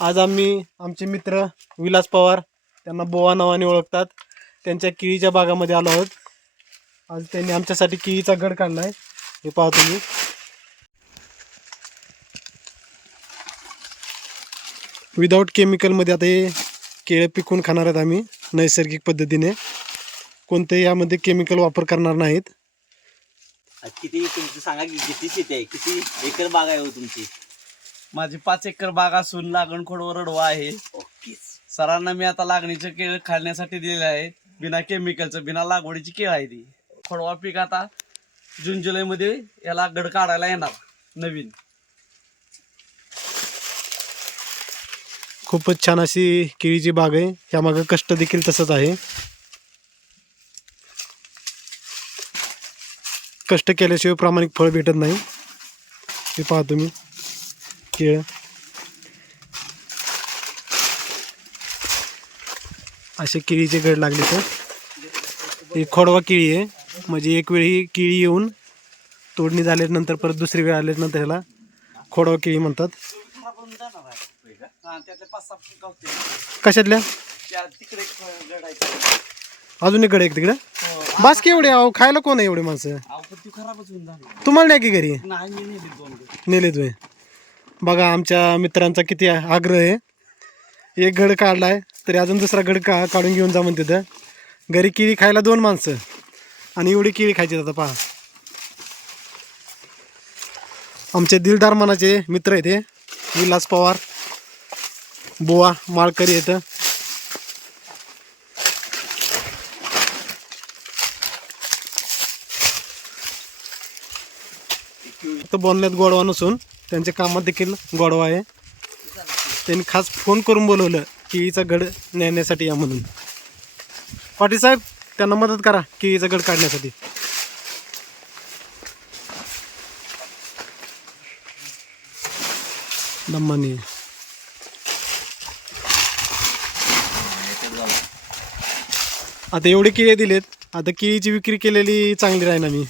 आज आम्ही आमचे मित्र विलास पवार त्यांना बोवा नावाने ओळखतात. त्यांच्या केळीच्या बागामध्ये आलो आहोत. आज त्यांनी आमच्यासाठी केळीचा गड काढला आहे हे पहा तुम्ही. विदाऊट केमिकलमध्ये आता हे केळं पिकून खाणार आहेत आम्ही नैसर्गिक पद्धतीने. कोणतेही यामध्ये केमिकल वापर करणार नाहीत. किती तुमची सांगा की किती शेती आहे? किती एकर बाग आहे हो तुमची? माझी पाच एकर बाग असून लागण खोडवर रडवा आहे. ओके सरांना मी आता लागणीचं केळ खाण्यासाठी दिलेलं आहे बिना केमिकलचं बिना लागवडीची केळ आहे ती. खोडवा पीक आता जून जुलैमध्ये याला गड काढायला येणार नवीन. खूपच छान अशी केळीची बाग आहे. यामागं कष्ट देखील तसंच आहे. कष्ट केल्याशिवाय प्रामाणिक फळ भेटत नाही. हे पहा तुम्ही. केळ असे केळीचे गड लागले तर ही खोडवा केळी आहे. म्हणजे एक वेळी ही केळी येऊन तोडणी झाल्यानंतर परत दुसरी वेळ आल्यानंतर ह्याला खोडवा केळी म्हणतात. कशातल्या? एक गड अजून एक गड आहे का तिकडं? बास की एवढे अहो खायला कोण आहे एवढे माणसं? तुम्हाला नाही की घरी? नेले तुम्ही बघा आमच्या मित्रांचा किती आग्रह आहे. एक गड काढलाय तरी अजून दुसरा गड का काढून घेऊन जा म्हणते तिथं घरी केळी खायला दोन माणसं. आणि एवढी केळी खायची आता पहा. आमचे दिलदार मनाचे मित्र आहेत हे. विलास पवार बुवा माळकरी येतं फक्त बोलण्यात गोडवा नसून त्यांच्या कामात देखील गोडवा आहे. त्यांनी खास फोन करून बोलवलं केळीचा गड नेण्यासाठी या म्हणून. पाटील साहेब त्यांना मदत करा केळीचा गड काढण्यासाठी. दम्मानी आता एवढे केळे दिलेत. आता केळीची विक्री केलेली चांगली राहील मी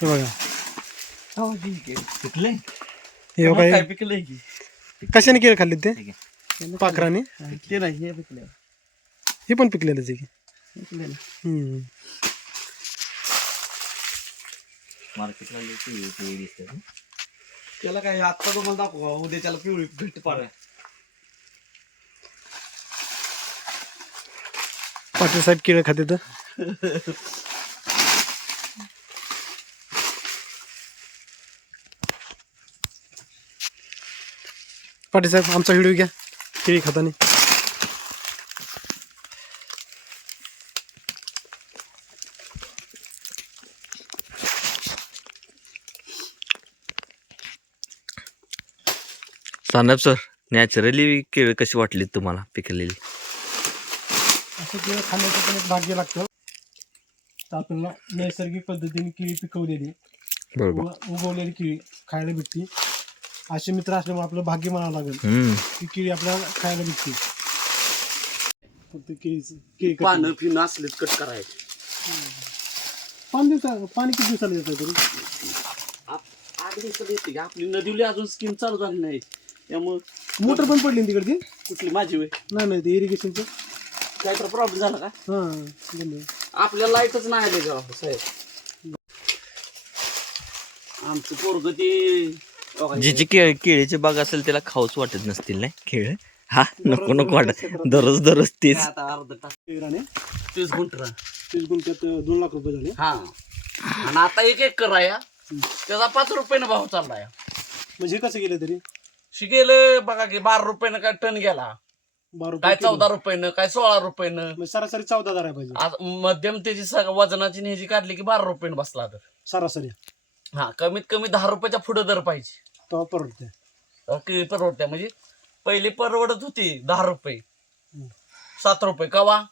हे बघा. हो ठीक आहे पिकले हे बघा काय पिकलंय की कशाने केळं खाल्ले ते पाखराने ते नाही हे पिकले हे पण पिकलेलंच आहे की। पिकले ना. मार्केटला लई पिवळी पिवळी दिसते त्याला काय आत्ता तुम्हाला दाखवा उद्या त्याला पिवळी भेट पाड पाटील साहेब केळं खाते तर पाटील साहेब आमचा व्हिडिओ घ्या केळी खाताने सानप सर नॅचरली केळं कशी वाटली तुम्हाला पिकलेली? असं केळं खाण्याचं पण एक भाग्य लागतं. तर आपल्याला नैसर्गिक पद्धतीने केळी पिकवलेली. बरोबर. उगवलेली केळी खायला भेटते. असे मित्र असल्यामुळे आपलं भाग्य म्हणावं लागेल. हम्म. की केळी आपल्याला खायला भेटते. फक्त केळीचं केळी कट पानं पिणं असलेत कट करायचे. पाच दिवसा पाणी किती दिवसाला येतं तरी? आप- आठ दिवसात येते का? आपली नदीवली अजून स्कीम चालू झाली नाही. त्यामुळं मोटर पण पडली ना तिकडची? कुठली? माझी वेळ नाही नाही ते इरिगेशनचं काय तर प्रॉब्लेम झाला का? हां बंद. आपल्या लाईटच नाही आले जेव्हा साहेब. आमचं पोरग ते जिची केळ केळीची बाग असेल त्याला खाऊच वाटत नसतील नाही केळ. हा नको नको वाटत. दररोज दररोज तेच. आता अर्ध तीस. गुंठरा तीस गुंठ्यात दोन लाख रुपये झाले. हा. आणि आता एक एक कराया त्याचा पाच रुपयानं भाव चाललाय म्हणजे हे कसं गेलं तरी? शिकेले बघा की बारा रुपयानं काय टन गेला. बारा काय रुपये. चौदा रुपयानं काय सोळा रुपयानं. म्हणजे सरासरी चौदा आहे पाहिजे. आज मध्यम त्याची सग- वजनाची न्यायची काढली की बारा रुपयानं बसला तर सरासरी. हा कमीत कमी दहा रुपयाच्या पुढे दर पाहिजे. तेव्हा परवडते की परवडत्या. म्हणजे पहिली परवडत होती दहा रुपये. सात रुपये. कवा?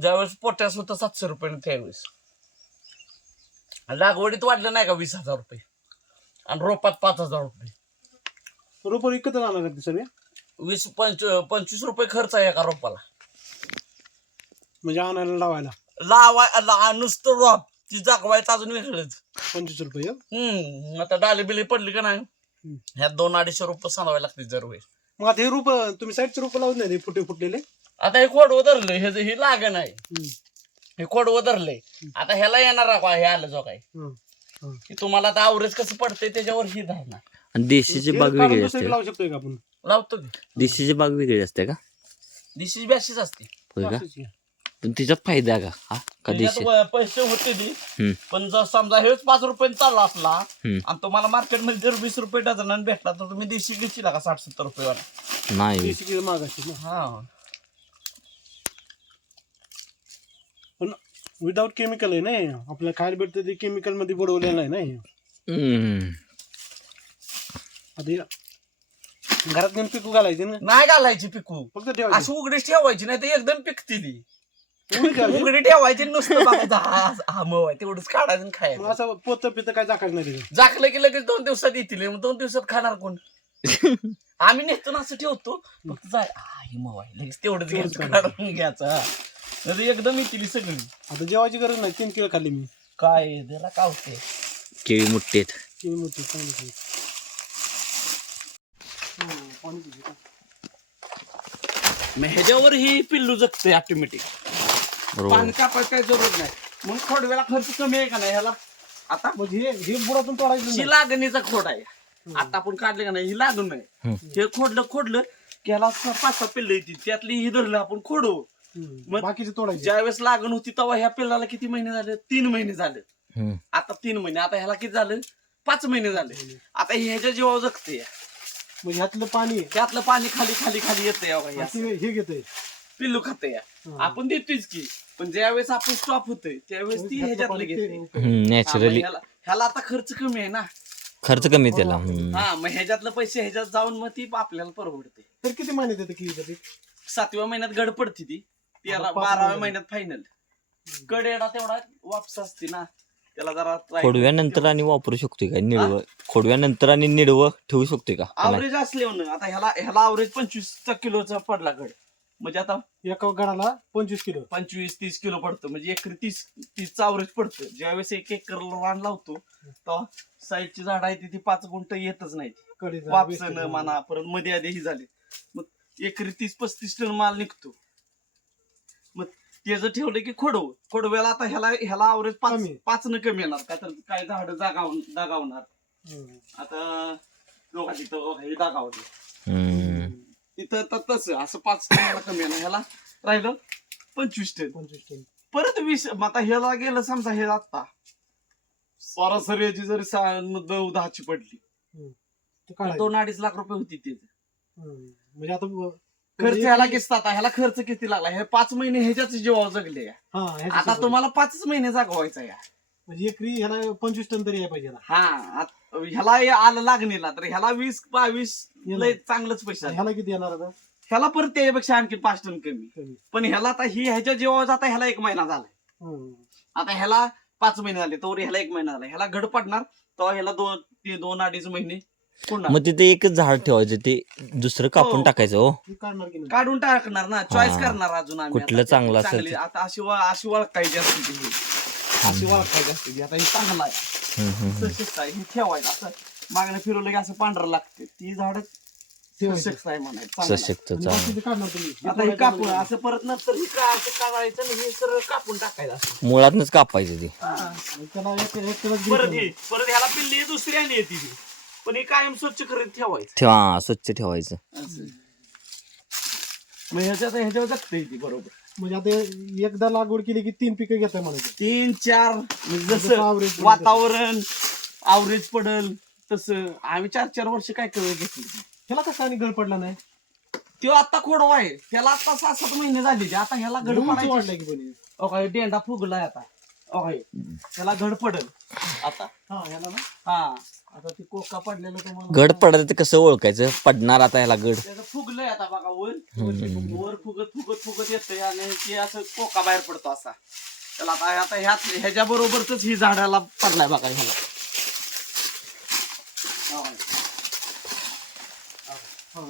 ज्यावेळेस पोट्यास होतं सातशे रुपये त्यावेळेस. लागवडीत वाढलं नाही का वीस हजार रुपये? आणि रोपात पाच हजार रुपये. रोपं विकत जाणार का सगळे? वीस पंच पंचवीस रुपये खर्च आहे एका रोपाला. म्हणजे आणायला लावायला. लावाय नुसतं रोप. ती जागवायचं अजून वेगळंच. पंचवीस रुपये हं? हम्म. आता डाली बिली पडली का नाही? ह्या दोन अडीचशे रुपये सांभाळावे लागते दरवेळेस मग आता हे रोप तुम्ही साईडचे रोप लावून नाही फुटे फुटलेले. आता हे खोडवं धरलंय हे हे लागण आहे हे खोडवं धरलंय आता ह्याला येणार का हे आलं जो काय. की तुम्हाला आता आवरेज कसं पडतंय त्याच्यावर ही धरणार आणि देशीची हे बाग वेगळी असते. लावू शकतोय का आपण? लावतो की. देशीची बाग वेगळी असते का? दिशी बॅशीच असते. होय का. पण तिच्यात फायदा आहे का? हा का देशी त्याच्यात प- पैसे होते ती. हम्म. पण जर समजा हेच पाच रुपये चालला असला हम्म. आणि तुम्हाला मार्केटमध्ये जर वीस रुपये डझन भेटला तर तुम्ही देशी घेशील का साठ सत्तर रुपये वाला नाही. देशी किती महाग असते ना. हा. पण विदाऊट केमिकल आहे नाही आपल्याला खायला भेटतं ते केमिकलमध्ये बुडवलेलं आहे नाही हम्म. आता हे घरात नेऊन पिकू घालायचे ना? नाही घालायची पिकू. फक्त अशी ठेवायचे उघडीच ठेवायची नाही तर एकदम पिकतील. उघडी ठेवायची नुसतं बघायचं हा हा आहे तेवढंच काढायचं आणि मग खायचं असं पोत पित काय दाखायचं नाही तिथे? झाकलं की लगेच दोन दिवसात येतील मग दोन दिवसात खाणार कोण? आम्ही नेतो ना असं ठेवतो फक्त जाय हा ही आहे लगेच तेवढंच तेवढंच घ्यायचं काढून घ्यायचं हा. नाही तर एकदम येतील सगळी. आता जेवायची गरज नाही तीन किलो खाल्ली मी. काय त्याला काय होते केळी मोठी आहेत तीन मोठी चांगली केळी. हं, पाणी पिते का? मग ह्याच्यावर ही पिल्लू जगते ऑटोमॅटिक पाणी कापायचं काही जरूर नाही. मग थोड्या वेळा खर्च कमी आहे का नाही ह्याला? आता म्हणजे हे बुडातून तोडायचं ही. लागणीचा खोड आहे. आता आपण काढले का नाही ही लागण नाही. हे खोडलं खोडलं की ह्याला स- पाच सहा पिल्ल येतील. त्यातली ही धरलं आपण खोडू. हं, मग बाकीचे तोडायचे. ज्यावेळेस लागण होती तेव्हा ह्या पिल्लाला किती महिने झाले? तीन महिने झाले. आता तीन महिने. आता ह्याला किती झालं? पाच महिने झाले. आता ह्याच्या जीवा जगते म्हणजे ह्यातलं पाणी त्यातलं पाणी खाली खाली खाली येते ते हे घेतंय. पिल्लू खाते आपण देतोयच की पण ज्यावेळेस आपण स्टॉप होतोय त्यावेळेस ती ह्याच्यातलं घेते हा, नॅचरली ह्याला ह्याला आता खर्च कमी आहे ना. खर्च कमी त्याला हम्म. हा मग ह्याच्यातलं पैसे ह्याच्यात जाऊन मग ती आपल्याला परवडते. तर किती महिने देतं की सातव्या महिन्यात गड पडते ती. तेरा पाच बाराव्या महिने. महिन्यात फायनल गड येडा तेवढा वापस असते ना. त्याला जरा खोडव्यानंतर आणि वापरू शकतोय का? निडवं खोडव्यानंतर आणि निडवं ठेवू शकतोय का? नाही? अवरेज असले ना आता ह्याला ह्याला अवरेज पंचवीस किलोचा पडला गड. म्हणजे आता एका गडाला पंचवीस किलो. पंचवीस तीस किलो पडतो. म्हणजे एकरी तीस तीसचा अवरेज पडतं. ज्यावेळेस एक एकर रान लावतो तेव्हा साईडची झाड आहे ती पाच गुंट येतच नाही कडे वापसन म्हणा परत मध्ये आधी ही झाली. मग एकरी तीस पस्तीस टन माल निघतो. मग त्याचं ठेवलं की खोडव. खोडव्याला आता ह्याला ह्याला अवरेज पाच. पाच न कमी येणार. काय तर काय झाड जागाव जागावणार. हं. आता लोका तिथं हे दागावले. तिथं तर तसं असं पाच टनाला कमी येणार ह्याला राहिलं पंचवीस टन पंचवीस टन परत वीस मग आता ह्याला गेलं समजा हे आता सरासरी याची जरी सा- नऊ दहाची पडली. ते तर काढायचं दोन अडीच लाख रुपये होती हं. म्हणजे आता ब- खर्च म्हणजे ह्याला एकरी- किती आता ह्याला खर्च किती लागला हे पाच महिने ह्याच्याच जीवावर जगले या. हा आता. तुम्हाला पाचच महिने जागवायचा या म्हणजे एकरी ह्याला पंचवीस टन तरी यायला पाहिजे याला. हा आत- ह्याला हे आलं लागणीला तर ह्याला वीस बावीस लय चांगलंच पैसे आले. ह्याला किती येणार आता ह्याला परत त्याच्यापेक्षा आणखी पाच टन कमी कमी पण ह्याला आता ही ह्याच्या जीवावर जाता ह्याला एक महिना झालाय हं. आता ह्याला पाच महिने झाले तर ह्याला एक महिना झाला ह्याला घड पडणार तेव्हा ह्याला दोन ते दोन अडीच महिने पुन्हा मग तिथे एकच झाड ठेवायचं ते दुसरं कापून हो. टाकायचं हो हे काढणार की नाही काढून टाकणार ना चॉईस. करणार अजून आम्ही कुठलं आता. चांगलं असेल चांगली- ते. आता अशी वा- अशी ओळखायची असते ती ही. अशी ओळखायची असते. आता हे चांगलं आहे. सशक्त आहे. हे ठेवायचं. असं मागणं फिरवलं की असं पांढरं लागते. ती झाड. सशक्त आहे म्हणायचं. सशक्त आता हे कापून असं परत नंतर हे का असं काढायचं आणि हे सरळ कापून टाकायचं असं. मुळातनच कापायचं ते. हा. आणि त्याला एक एक किलो परत हे परत ह्याला पिल्ली दुसरी आली येते ती. पण हे कायम स्वच्छ करीत ठेवायचं. ठेवा हा, स्वच्छ ठेवायचं. असं. मग ह्याच्यात ह्याच्यावर जगते ती बरोबर. म्हणजे आता एकदा लागवड केली की तीन पिकं घेताय म्हणायचं. तीन चार म्हणजे जसं जसं average पडेल वातावरण आवरेज पडल तसं. आम्ही चार चार वर्ष काय करू घेतली ह्याला कसं आणि गळ पडला नाही? तो आता खोडवा आहे. त्याला आता सहा सात महिने झाले. आता ह्याला उंच पडायची. वाढलाय की पण ओके डेंडा फुगलाय आता. ओके त्याला घड पडल. आता. हा ह्याला ना? हा. आता ते कोका पडलेलं तुम्हाला गड पडत कसं ओळखायचं? पडणार आता ह्याला गड. त्याचं फुगलंय आता बघा वर. वर फुगत फुगत फुगत येतंय आणि ते असं कोका बाहेर पडतो असा. त्याला आता आता ह्याच्या बरोबरच ही झाडाला पडलाय बघा ह्याला. हा.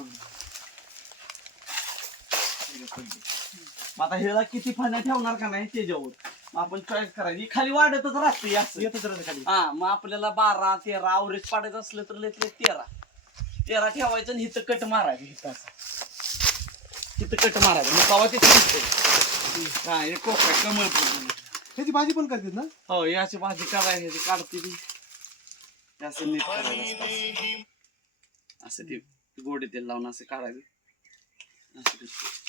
मग आता ह्याला किती फाण्या ठेवणार का नाही त्याच्यावर? आपण चॉईस करायची? खाली वाढतच राहते असं. येतच राहते खाली. हा मग आपल्याला बारा तेरा अवरेज पाडायचं असलं तर लय तेरा. तेरा ठेवायचं आणि हिथं कट मारायचं हिथं. हिथं कट मारायचं. मग तवा तिथे हा हे कोकरा कमळ. ह्याची भाजी पण करतात ना? हो हे अशी भाजी करायची ह्याची काढते ती. असं नीट करायचं असतं. असं ते गोडे तेल लावून असं काढायचं. असं करते.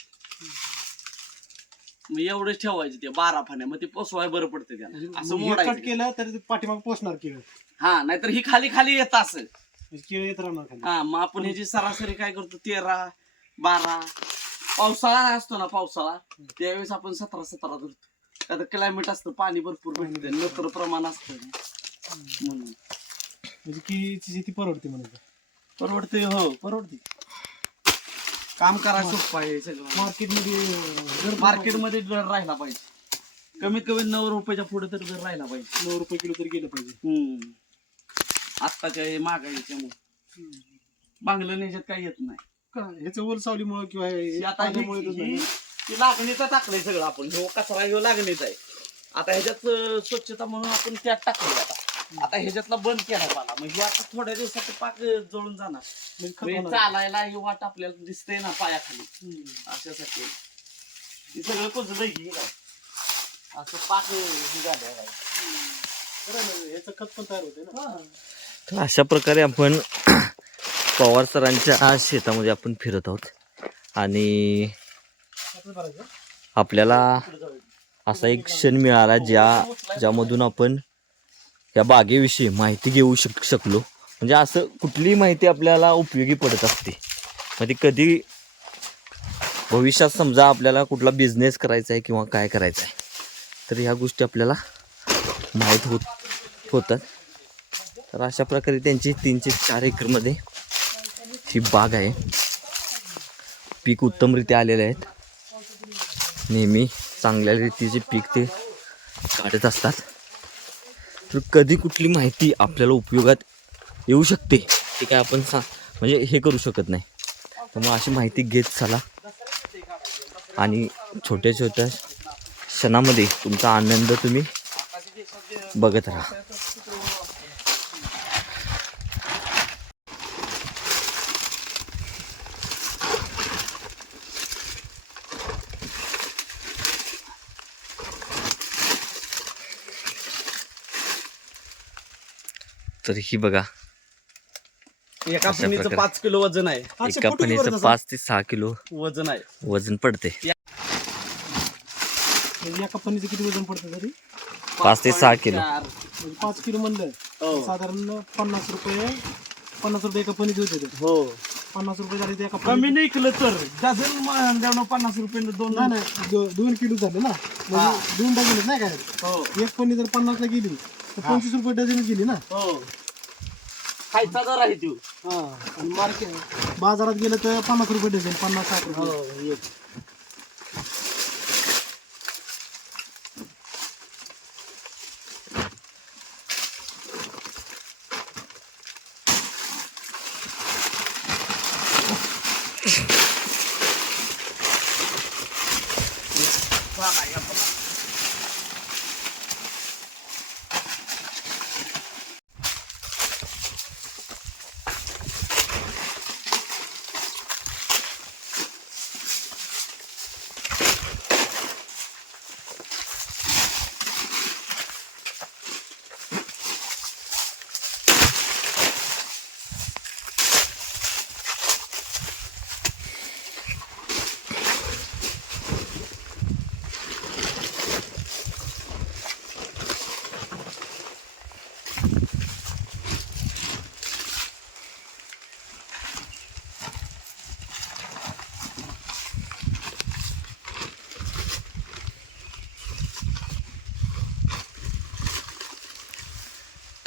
मग एवढंच ठेवायचं ते बारा फाण्या मग ते पोसवाय बरं पडतं त्याला. असं म्हणजे कट मोडायचं केलं तर पाठीमाग पोचणार किळ. हा नाहीतर ही खाली खाली येत असं म्हणजे किळ येत राहणार खाली. हा मग आपण ह्याची सरासरी काय करतो तेरा बारा पावसाळा असतो ना पावसाळा त्यावेळेस आपण सतरा सतरा धरतो. आता क्लायमेट असतं पाणी भरपूर भेटतं नत्र प्रमाण असतं म्हणून. म्हणजे किळीची शेती परवडते म्हणायचं परवडते हो परवडते काम करायला सोपं आहे सगळं. मार्केटमध्ये मार्केटमध्ये दर राहिला पाहिजे. कमीत कमी नऊ रुपयाच्या पुढे तर दर राहिला पाहिजे. नऊ रुपये किलो तरी गेलं पाहिजे. हम्म. आत्ताच्या हे महागाईच्यामुळे बांगलं ह्याच्यात काही येत नाही. का ह्याचं ओल सावलीमुळे किंवा हे ही आता ही- पाण्यामुळे. ही- ही लागणीचं टाकलंय सगळं आपण. ह्यो कचरा ह्यो लागणीचा आहे. आता ह्याच्यात अं, स्वच्छता म्हणून आपण त्यात टाकलंय आता. आता ह्याच्यातला बंद केला मला. म्हणजे आता थोड्या दिवसात पाक जळून जाणार. म्हणजे खत म्हणजे होणार. चालायला ही वाट आपल्याला दिसते ना पायाखाली. हम्म. अशासाठी. हे सगळं कुजलंय की काय? असं पाक हे झालंय बरं ना, ह्याचं खत पण तयार होते ना. तर अशा प्रकारे आपण पवार सरांच्या शेतामध्ये आपण फिरत आहोत. आणि आपल्याला असा एक क्षण मिळाला ज्या ज्यामधून आपण या बागेविषयी माहिती घेऊ शक शकलो. म्हणजे असं कुठलीही माहिती आपल्याला उपयोगी पडत असते. म्हणजे कधी भविष्यात समजा आपल्याला कुठला बिझनेस करायचा आहे किंवा काय करायचं आहे तर ह्या गोष्टी आपल्याला माहीत होत होतात. तर अशा प्रकारे त्यांची तीनशे चार एकरमध्ये ही बाग आहे. पीक उत्तमरित्या आलेले आहेत. नेहमी चांगल्या रीतीचे पीक ते काढत असतात. तर कधी कुठली माहिती आपल्याला उपयोगात येऊ शकते ते काय आपण सा म्हणजे हे करू शकत नाही. त्यामुळे अशी माहिती घेत चला. आणि छोट्या छोट्या क्षणामध्ये तुमचा आनंद तुम्ही बघत राहा. तर ही बघा. एका अशा फणीचं प्रकारे. पाच किलो वजन आहे. एका फणीचं पाच ते सहा किलो वजन आहे. वजन पडते. म्हणजे एका पनीचं किती वजन पडतं तरी? पाच ते सहा किलो. चार. म्हणजे पाच किलो म्हणलं. हो. साधारण पन्नास रुपये पन्नास रुपये एका पनीचे होते ते. हो. पन्नास रुपये झाले ते एका कमी पनीचं. नाही केलं तर. डझन म्हणल्यावर पन्नास रुपये दोन नाही नाही दो- दोन किलो झाले ना. म्हणजे दोन डझन नाही काय हो. एक पनी जर पन्नासला गेली तर पंचवीस रुपये डझनच गेली ना. हो. खायचा दर आहे तू हा आणि मार्केट बाजारात गेलं तर पन्नास रुपये डझन पन्नास साठ रुपये हो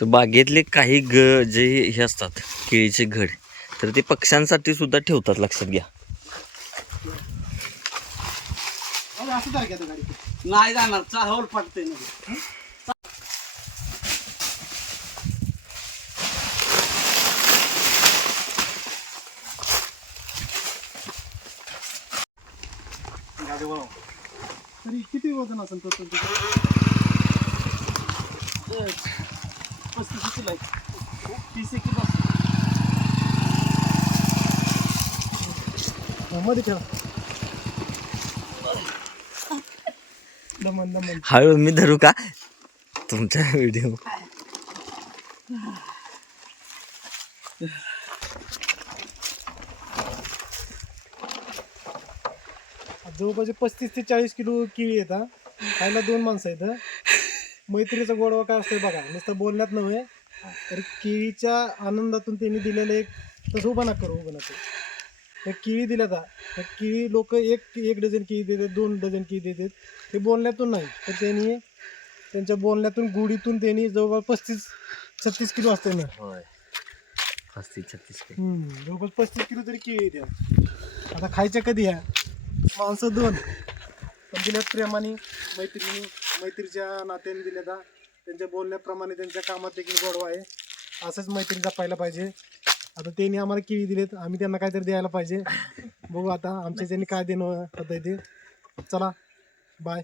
तर बागेतले काही ग जे हे असतात केळीचे घड तर ते पक्ष्यांसाठी सुद्धा ठेवतात लक्षात घ्या. नाही जाणार चाहवर पडते तरी किती वजन असेल मध्ये ठेवा दमन दमन हळू मी धरू का? तुमचा व्हिडिओ जवळपास पस्तीस ते चाळीस किलो केळी येतात खायला दोन माणसं आहेत मैत्रीचा गोडवा काय असतो बघा. नुसतं बोलण्यात नव्हे. तर केळीच्या आनंदातून त्यांनी दिलेलं एक तसं उभं ना करू उभं ना करू. त्या केळी दिल्या का त्या केळी लोक एक एक डझन केळी देतात दोन डझन केळी देतात. ते बोलण्यातून नाही. तर त्यांनी त्यांच्या बोलण्यातून गुढीतून त्यांनी जवळपास पस्तीस छत्तीस किलो असते ना. होय. पस्तीस छत्तीस हम्म, जवळपास पस्तीस किलो तरी केळी द्या आता खायच्या कधी ह्या माणसं दोन. पण दिल्यात प्रेमाने मैत्रिणी मैत्रीच्या नात्याने दिल्या त्यांच्या बोलण्याप्रमाणे त्यांच्या कामात देखील गोडवा आहे. असंच मैत्री जपायला पाहिजे. आता त्यांनी आम्हाला किवी दिलेत आम्ही त्यांना काहीतरी द्यायला पाहिजे. बघू आता आमच्या त्यांनी काय देणं होतं ते. चला बाय